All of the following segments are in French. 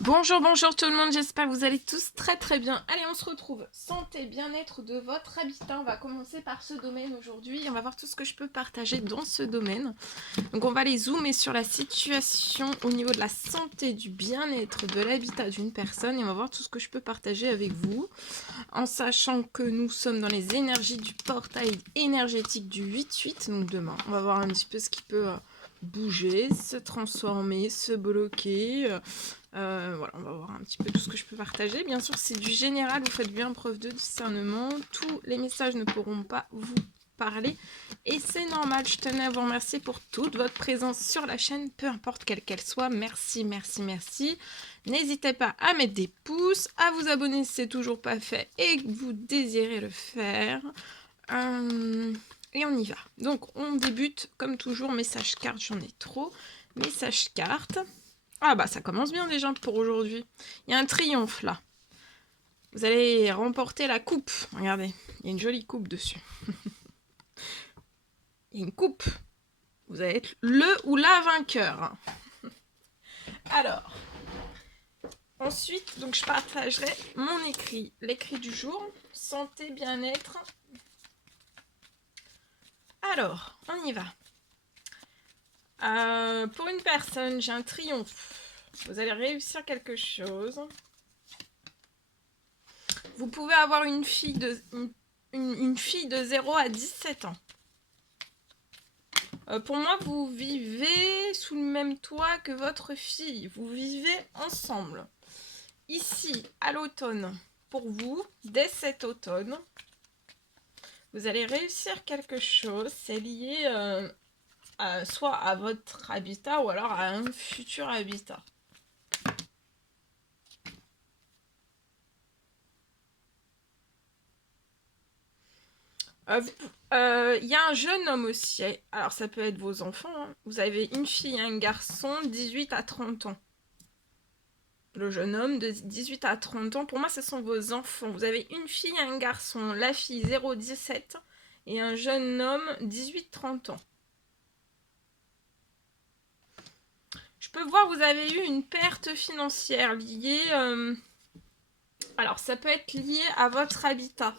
Bonjour, bonjour tout le monde, j'espère que vous allez tous très bien. Allez, on se retrouve. Santé, bien-être de votre habitat. On va commencer par ce domaine aujourd'hui. On va voir tout ce que je peux partager dans ce domaine. Donc on va aller zoomer sur la situation au niveau de la santé, du bien-être de l'habitat d'une personne. Et on va voir tout ce que je peux partager avec vous. En sachant que nous sommes dans les énergies du portail énergétique du 8-8. Donc demain, on va voir un petit peu ce qui peut bouger, se transformer, se bloquer. Voilà, on va voir un petit peu tout ce que je peux partager. Bien sûr, c'est du général, vous faites bien preuve de discernement. Tous les messages ne pourront pas vous parler. Et c'est normal, je tenais à vous remercier pour toute votre présence sur la chaîne, peu importe quelle qu'elle soit. Merci, merci, merci. N'hésitez pas à mettre des pouces, à vous abonner si c'est toujours pas fait et que vous désirez le faire. Et on y va. Donc, on débute comme toujours, message carte, j'en ai trop. Message carte. Ah bah ça commence bien déjà pour aujourd'hui. Il y a un triomphe là. Vous allez remporter la coupe. Regardez, il y a une jolie coupe dessus. Il y a une coupe. Vous allez être le ou la vainqueur. Alors, ensuite, donc je partagerai mon écrit. L'écrit du jour. Santé, bien-être. Alors, on y va. Pour une personne, j'ai un triomphe. Vous allez réussir quelque chose. Vous pouvez avoir une fille de 0 à 17 ans. Pour moi, vous vivez sous le même toit que votre fille. Vous vivez ensemble. Ici, à l'automne, pour vous, dès cet automne, vous allez réussir quelque chose. C'est lié soit à votre habitat ou alors à un futur habitat. Il y a un jeune homme aussi. Alors, ça peut être vos enfants. Hein. Vous avez une fille et un garçon, 18 à 30 ans. Le jeune homme de 18 à 30 ans, pour moi, ce sont vos enfants. Vous avez une fille et un garçon. La fille 0,17 et un jeune homme 18-30 ans. Je peux voir, vous avez eu une perte financière liée... Alors, ça peut être lié à votre habitat.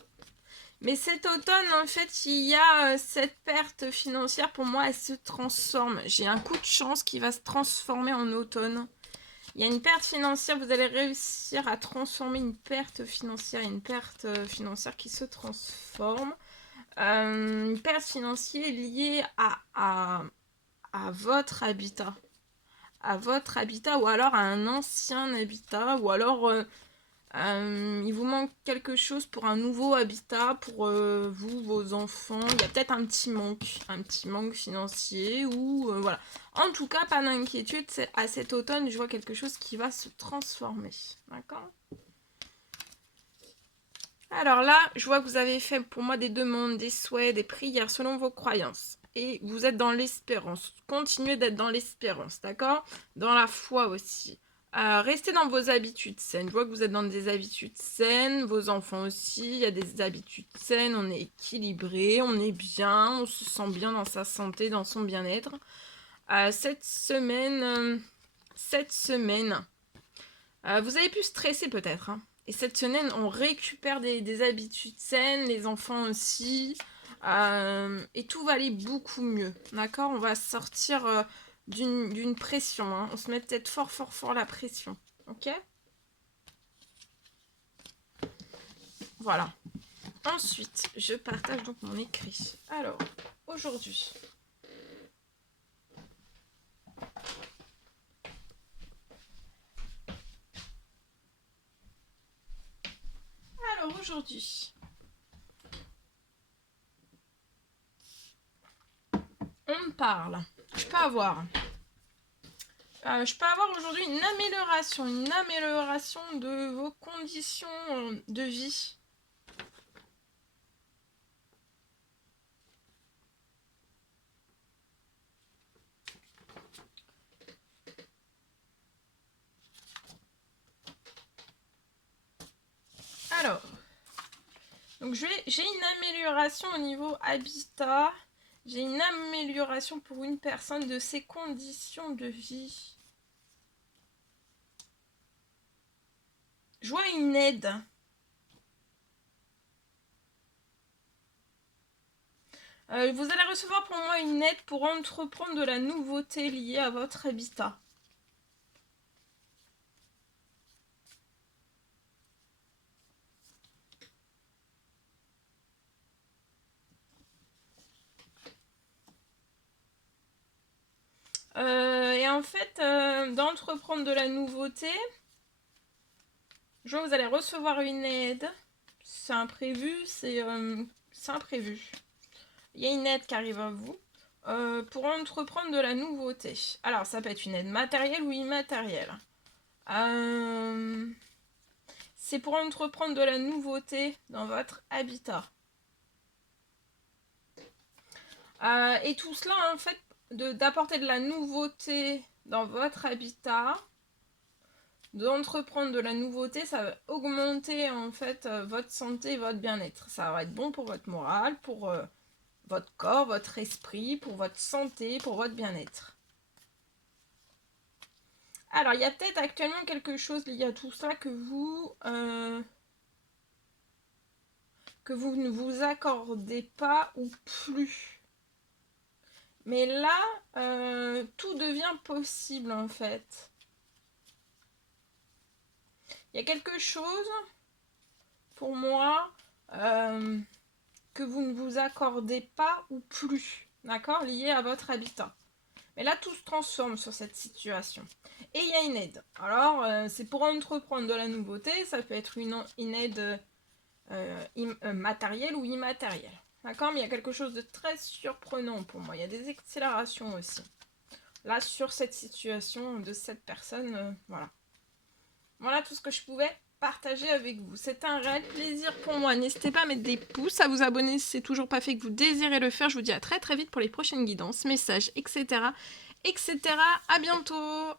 Mais cet automne, en fait, il y a cette perte financière. Pour moi, elle se transforme. J'ai un coup de chance qui va se transformer en automne. Il y a une perte financière. Vous allez réussir à transformer une perte financière. Une perte financière qui se transforme. Une perte financière liée à votre habitat. À votre habitat ou alors à un ancien habitat ou alors... il vous manque quelque chose pour un nouveau habitat, pour vous, vos enfants. Il y a peut-être un petit manque financier ou voilà. En tout cas, pas d'inquiétude, à cet automne, je vois quelque chose qui va se transformer. D'accord ? Alors là, je vois que vous avez fait pour moi des demandes, des souhaits, des prières selon vos croyances. Et vous êtes dans l'espérance. Continuez d'être dans l'espérance, d'accord ? Dans la foi aussi. Restez dans vos habitudes saines. Je vois que vous êtes dans des habitudes saines, vos enfants aussi, il y a des habitudes saines, on est équilibré, on est bien, on se sent bien dans sa santé, dans son bien-être. Cette semaine, vous avez pu stresser peut-être. Hein. Et cette semaine, on récupère des habitudes saines, les enfants aussi. Et tout va aller beaucoup mieux. D'accord ? On va sortir d'une pression. Hein. On se met peut-être fort la pression. Ok ? Voilà. Ensuite, je partage donc mon écrit. Alors, aujourd'hui. Aujourd'hui. On me parle. Je peux avoir aujourd'hui une amélioration de vos conditions de vie. Alors, donc j'ai une amélioration au niveau habitat. J'ai une amélioration pour une personne de ses conditions de vie. une aide. Vous allez recevoir pour moi une aide pour entreprendre de la nouveauté liée à votre habitat. Et en fait, d'entreprendre de la nouveauté, je vois que vous allez recevoir une aide. C'est imprévu, c'est imprévu. Il y a une aide qui arrive à vous pour entreprendre de la nouveauté. Alors, ça peut être une aide matérielle ou immatérielle. C'est pour entreprendre de la nouveauté dans votre habitat. Et tout cela, en fait, d'apporter de la nouveauté dans votre habitat, d'entreprendre de la nouveauté, ça va augmenter en fait votre santé et votre bien-être. Ça va être bon pour votre morale, pour votre corps, votre esprit, pour votre santé, pour votre bien-être. Alors, il y a peut-être actuellement quelque chose lié à tout ça que vous ne vous accordez pas ou plus. Mais là, tout devient possible en fait. Il y a quelque chose, pour moi, que vous ne vous accordez pas ou plus, d'accord, lié à votre habitat. Mais là, tout se transforme sur cette situation. Et il y a une aide. Alors, c'est pour entreprendre de la nouveauté, ça peut être une aide matérielle ou immatérielle. D'accord, mais il y a quelque chose de très surprenant pour moi. Il y a des accélérations aussi. Là, sur cette situation de cette personne, voilà. Voilà tout ce que je pouvais partager avec vous. C'est un réel plaisir pour moi. N'hésitez pas à mettre des pouces, à vous abonner si c'est toujours pas fait, que vous désirez le faire. Je vous dis à très très vite pour les prochaines guidances, messages, etc. etc. À bientôt!